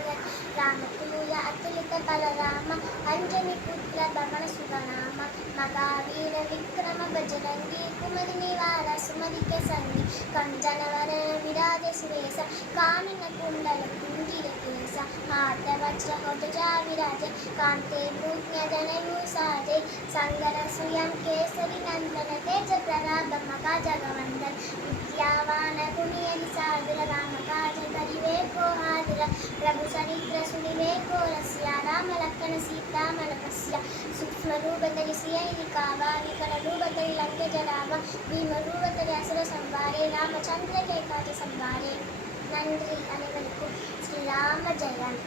மகன் ராமதூய அத்துலித பலராம அஞ்சனி புத்திர பவன சுகநாம மகாவீர விக்ரம பஜரங்கி குமதி நிவார சுமதிக்க சங்கி ಕಂಜನವರ ವಿರಾಜ ಸುರೇಶ ಕಾನನ ಕುಂಡಲ ಕುಂಜಿರ ಕೇಶ ಹಾತ ವಜ್ರ ಹೊಜ ವಿರಾಜೆ ಕಾಂತೆ ಭೂಜ್ಞ ಜನಯು ಸಾಜೆ ಸಂಗರ ಸುಯಂ ಕೇಸರಿ ನಂದನ ತೇಜ ಪ್ರರಾಭ ಮಗ ಜಗವಂದನ್ ವಿದ್ಯಾವಾನ ಗುಣಿಯಲಿ ಸಾಗರ ರಾಮ ಕಾಜ ಕರಿವೇಕೋ ಹಾದಿರ ಪ್ರಭು ಚರಿತ್ರ ಸುಳಿವೇಕೋ ರಸ್ಯ ರಾಮ ಲಕ್ಕನ ಸೀತಾ ಮನಪಸ್ಯ ಸೂಕ್ಷ್ಮ ರೂಪದಲ್ಲಿ ಸಿಯೈಲಿ ಕಾವ ವಿಕಲ ರೂಪದಲ್ಲಿ ಲಂಕೆ ಜರಾವ ಭೀಮ ರೂಪದಲ್ಲಿ ಅಸುರ ಸಂವಾರೆ ರಾಮಚಂದ್ರ கேட்காத சம்பாரே. நன்றி. அனைவருக்கும் ஸ்ரீராம ஜெயம்.